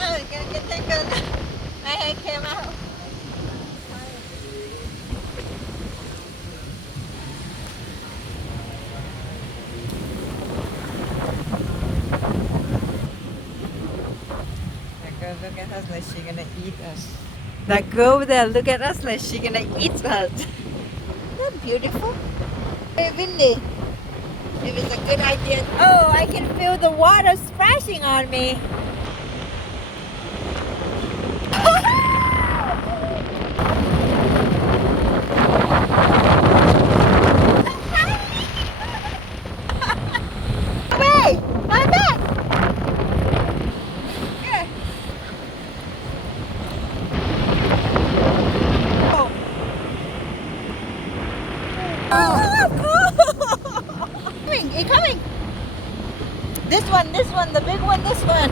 Oh, you can take a my hand came out. That girl look at us like she gonna eat us. That girl there look at us like she gonna eat us. Isn't that beautiful? Hey, windy. If it's a good idea. Oh, I can feel the water splashing on me. Hey, my back. Yeah. Oh. Oh, coming, it's coming. This one, the big one, this one.